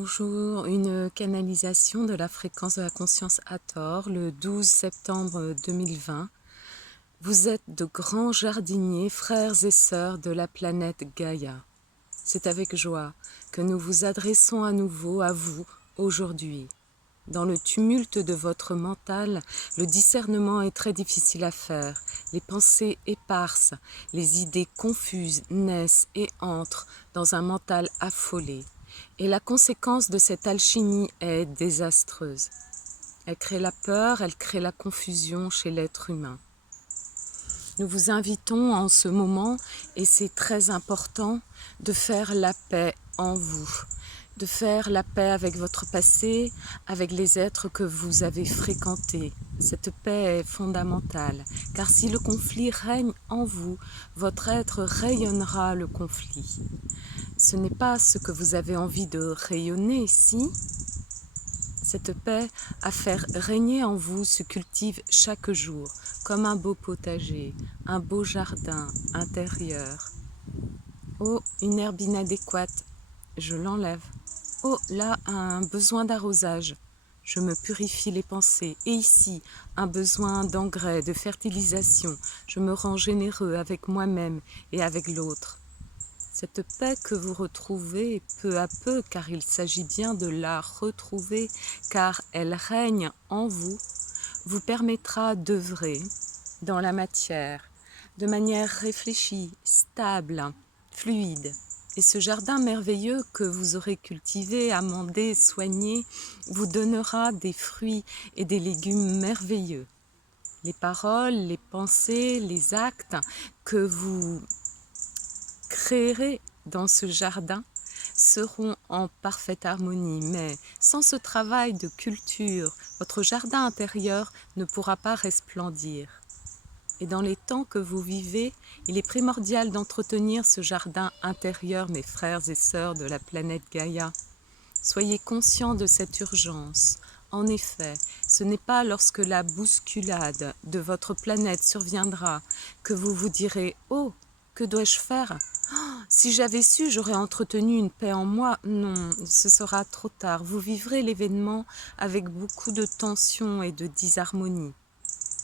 Bonjour, une canalisation de la fréquence de la conscience Hathor le 12 septembre 2020. Vous êtes de grands jardiniers, frères et sœurs de la planète Gaïa. C'est avec joie que nous vous adressons à nouveau à vous aujourd'hui. Dans le tumulte de votre mental, le discernement est très difficile à faire. Les pensées éparses, les idées confuses naissent et entrent dans un mental affolé. Et la conséquence de cette alchimie est désastreuse. Elle crée la peur, elle crée la confusion chez l'être humain. Nous vous invitons en ce moment, et c'est très important, de faire la paix en vous, de faire la paix avec votre passé, avec les êtres que vous avez fréquentés. Cette paix est fondamentale, car si le conflit règne en vous, votre être rayonnera le conflit. Ce n'est pas ce que vous avez envie de rayonner, si? Cette paix à faire régner en vous se cultive chaque jour, comme un beau potager, un beau jardin intérieur. Oh, une herbe inadéquate, je l'enlève. Oh, là, un besoin d'arrosage, je me purifie les pensées. Et ici, un besoin d'engrais, de fertilisation, je me rends généreux avec moi-même et avec l'autre. Cette paix que vous retrouvez peu à peu, car il s'agit bien de la retrouver, car elle règne en vous, vous permettra d'œuvrer dans la matière, de manière réfléchie, stable, fluide. Et ce jardin merveilleux que vous aurez cultivé, amendé, soigné, vous donnera des fruits et des légumes merveilleux. Les paroles, les pensées, les actes que vous créerez dans ce jardin seront en parfaite harmonie, mais sans ce travail de culture, votre jardin intérieur ne pourra pas resplendir. Et dans les temps que vous vivez, il est primordial d'entretenir ce jardin intérieur, mes frères et sœurs de la planète Gaïa. Soyez conscients de cette urgence. En effet, ce n'est pas lorsque la bousculade de votre planète surviendra que vous vous direz « Oh, que dois-je faire ? Si j'avais su, j'aurais entretenu une paix en moi. » Non, ce sera trop tard. Vous vivrez l'événement avec beaucoup de tension et de disharmonie.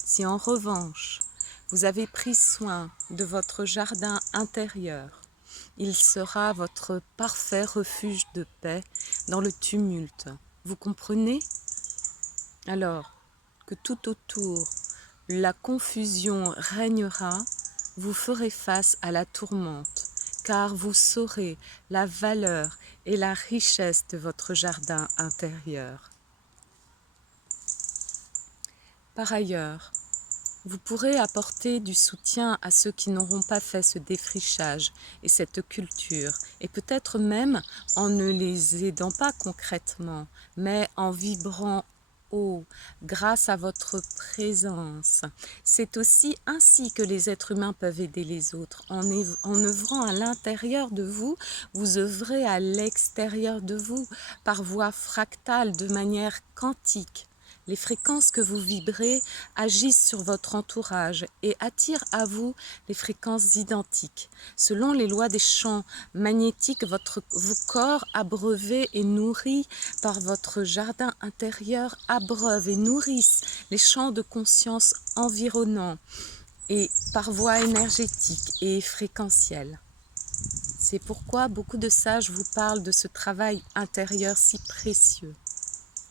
Si en revanche, vous avez pris soin de votre jardin intérieur, il sera votre parfait refuge de paix dans le tumulte. Vous comprenez? Alors que tout autour, la confusion régnera, vous ferez face à la tourmente, car vous saurez la valeur et la richesse de votre jardin intérieur. Par ailleurs, vous pourrez apporter du soutien à ceux qui n'auront pas fait ce défrichage et cette culture, et peut-être même en ne les aidant pas concrètement, mais en vibrant haut grâce à votre présence. C'est aussi ainsi que les êtres humains peuvent aider les autres. En œuvrant à l'intérieur de vous, vous œuvrez à l'extérieur de vous, par voie fractale, de manière quantique. Les fréquences que vous vibrez agissent sur votre entourage et attirent à vous les fréquences identiques. Selon les lois des champs magnétiques, vos corps abreuvés et nourris par votre jardin intérieur abreuvent et nourrissent les champs de conscience environnants et par voie énergétique et fréquentielle. C'est pourquoi beaucoup de sages vous parlent de ce travail intérieur si précieux.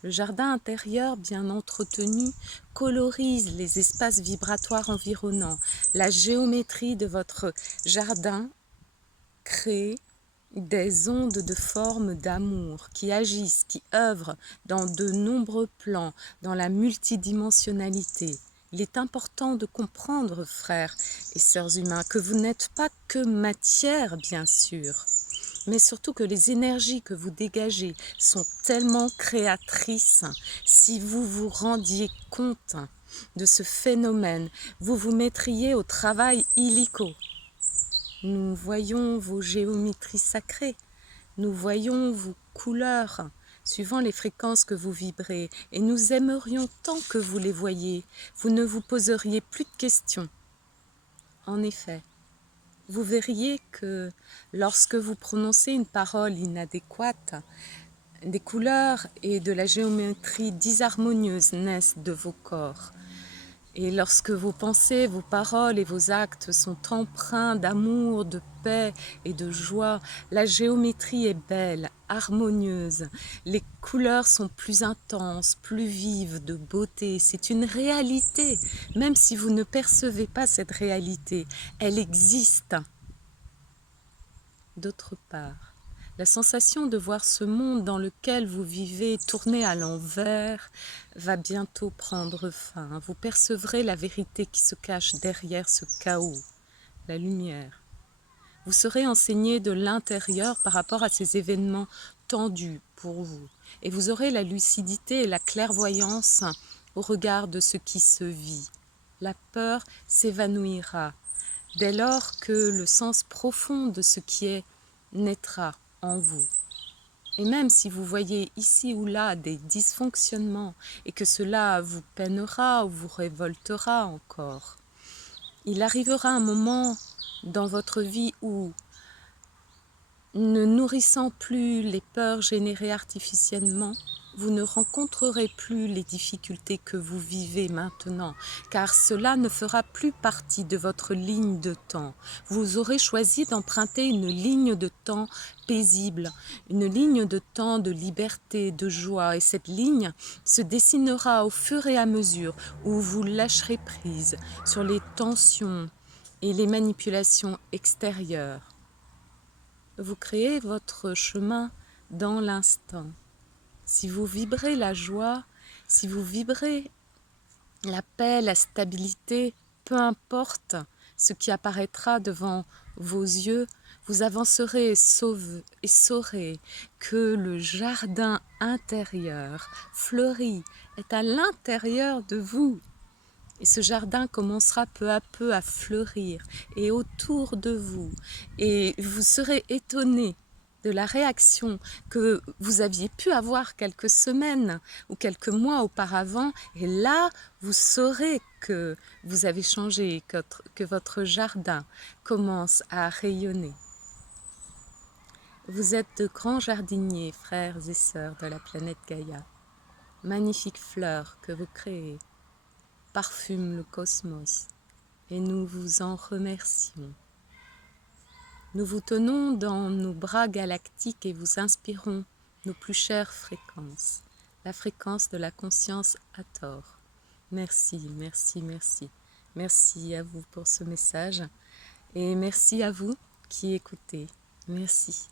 Le jardin intérieur bien entretenu colorise les espaces vibratoires environnants. La géométrie de votre jardin crée des ondes de forme d'amour qui agissent, qui œuvrent dans de nombreux plans, dans la multidimensionnalité. Il est important de comprendre, frères et sœurs humains, que vous n'êtes pas que matière, bien sûr, mais surtout que les énergies que vous dégagez sont tellement créatrices. Si vous vous rendiez compte de ce phénomène, vous vous mettriez au travail illico. Nous voyons vos géométries sacrées, nous voyons vos couleurs, suivant les fréquences que vous vibrez, et nous aimerions tant que vous les voyiez. Vous ne vous poseriez plus de questions. En effet, vous verriez que lorsque vous prononcez une parole inadéquate, Des couleurs et de la géométrie disharmonieuse naissent de vos corps. Et lorsque vos pensées, vos paroles et vos actes sont empreints d'amour, de paix et de joie, la géométrie est belle, harmonieuse. Les couleurs sont plus intenses, plus vives, de beauté. C'est une réalité, même si vous ne percevez pas cette réalité, elle existe. D'autre part, la sensation de voir ce monde dans lequel vous vivez tourné à l'envers va bientôt prendre fin. Vous percevrez la vérité qui se cache derrière ce chaos, la lumière. Vous serez enseigné de l'intérieur par rapport à ces événements tendus pour vous. Et vous aurez la lucidité et la clairvoyance au regard de ce qui se vit. La peur s'évanouira dès lors que le sens profond de ce qui est naîtra en vous. Et même si vous voyez ici ou là des dysfonctionnements et que cela vous peinera ou vous révoltera encore, il arrivera un moment dans votre vie où, ne nourrissant plus les peurs générées artificiellement, vous ne rencontrerez plus les difficultés que vous vivez maintenant, car cela ne fera plus partie de votre ligne de temps. Vous aurez choisi d'emprunter une ligne de temps paisible, une ligne de temps de liberté, de joie, et cette ligne se dessinera au fur et à mesure où vous lâcherez prise sur les tensions et les manipulations extérieures. Vous créez votre chemin dans l'instant. Si vous vibrez la joie, si vous vibrez la paix, la stabilité, peu importe ce qui apparaîtra devant vos yeux, vous avancerez et saurez que le jardin intérieur fleuri est à l'intérieur de vous. Et ce jardin commencera peu à peu à fleurir et autour de vous. Et vous serez étonné de la réaction que vous aviez pu avoir quelques semaines ou quelques mois auparavant. Et là, vous saurez que vous avez changé, que votre jardin commence à rayonner. Vous êtes de grands jardiniers, frères et sœurs de la planète Gaïa. Magnifiques fleurs que vous créez parfument le cosmos et nous vous en remercions. Nous vous tenons dans nos bras galactiques et vous inspirons nos plus chères fréquences, la fréquence de la conscience Hathor. Merci, merci, merci. Merci à vous pour ce message et merci à vous qui écoutez. Merci.